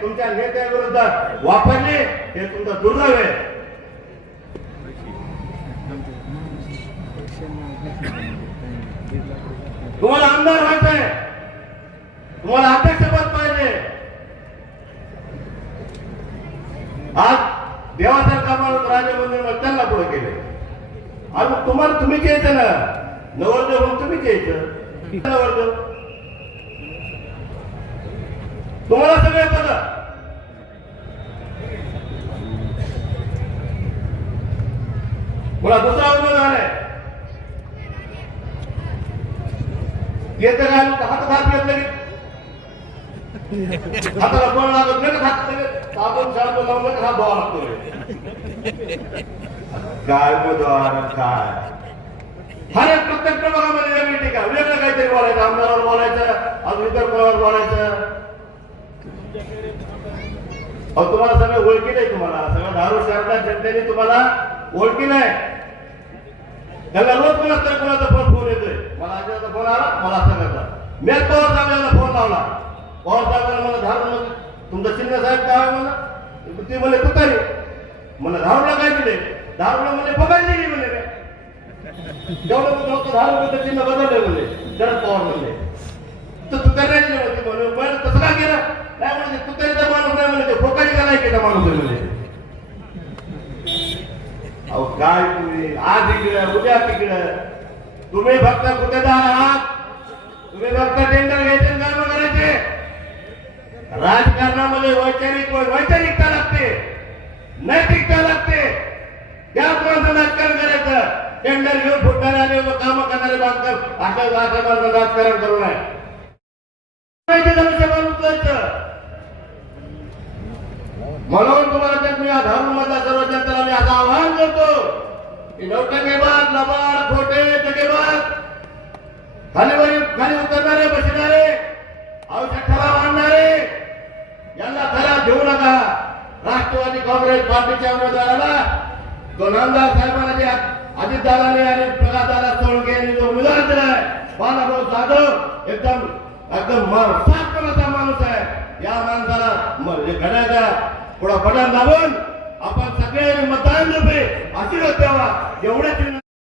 तुमच्या नेत्याविरोधात वापरले हे तुमचं दुर्दैव आहे. तुम्हाला आमदार व्हायचंय, तुम्हाला अध्यक्षपद पाहिजे. आज देवासारखा माणूस राजे मंदिर त्यांना पुढे केले. आज मग तुम्हाला तुम्हीच यायचं ना, नवरदेव म्हणून तुम्हीच यायचं. नवरदेव तुम्हाला सगळे पद, मला दुसरा उमेदवार आहे येतं काय हातात हात घेतलं की हाताला बळ लागत नाही का, हात साबण शाबण लावलं का हात धुवा लागतोय. काय उमेदवार काय हर एक प्रत्येक प्रभागामध्ये वेगळी टीका, वेगळं काहीतरी बोलायचं, आमदारावर बोलायचं, अजून इतर कोणावर बोलायचं. अहो तुम्हाला सगळं ओळखी नाही, तुम्हाला सगळं दारू शहरात जनतेने तुम्हाला ओळखी नाही. त्याला रोज कोणाचा फोन येतोय, मला आजचा फोन आला, मला सांगायचा मी पवार साहेबांना फोन लावला, पवार साहेबांना मला धारून तुमचं चिन्ह साहेब काय मला ते म्हणले तुतारी, मला धारूला काय दिले, धारूला म्हणजे पकडली नाही म्हणले, जेवढं धारू चिन्ह बदलले म्हणले शरद पवार म्हणले, तर तुतारी नाही होती म्हणून तसं काय केलं नाही म्हणजे तुतारीचा माणूस नाही म्हणजे फोकारी का नाही केला माणूस म्हणजे. अहो काय तुम्ही आज इकडं उद्या तिकडं, तुम्ही फक्त गुत्तेदार आहात, तुम्ही फक्त टेंडर घ्यायचे काम करायचे. राजकारणामध्ये वैचारिकता लागते, नैतिकता लागते. त्याप्रमाणे राजकारण करायचं. टेंडर घेऊन फुटणारे आणि काम करणारे बांधकाम अशा राजकारण करू नये. म्हणून तुम्हाला मी धारून मधल्या सर्व जनतेला मी असं आवाहन करतो की नौटंकेबाज, लबाड, खोटे, टकेबाज, खाली उतरणारे, बसणारे, औषध ठराव आणणारे यांना खरा घेऊ नका. राष्ट्रवादी काँग्रेस पार्टीच्या उमेदवाराला तो नामदार साहेबांना जे अजितदादांनी आणि प्रकाशदादा सोळंके यांनी जो उमेदवार दिलाय, बाळाभाऊ जाधव एकदम साफ करण्याचा माणूस आहे. या माणसाला घड्याच्या पुढे बटन दाबून आपण सगळे मतदान रूपे आशीर्वाद द्यावा एवढ्याच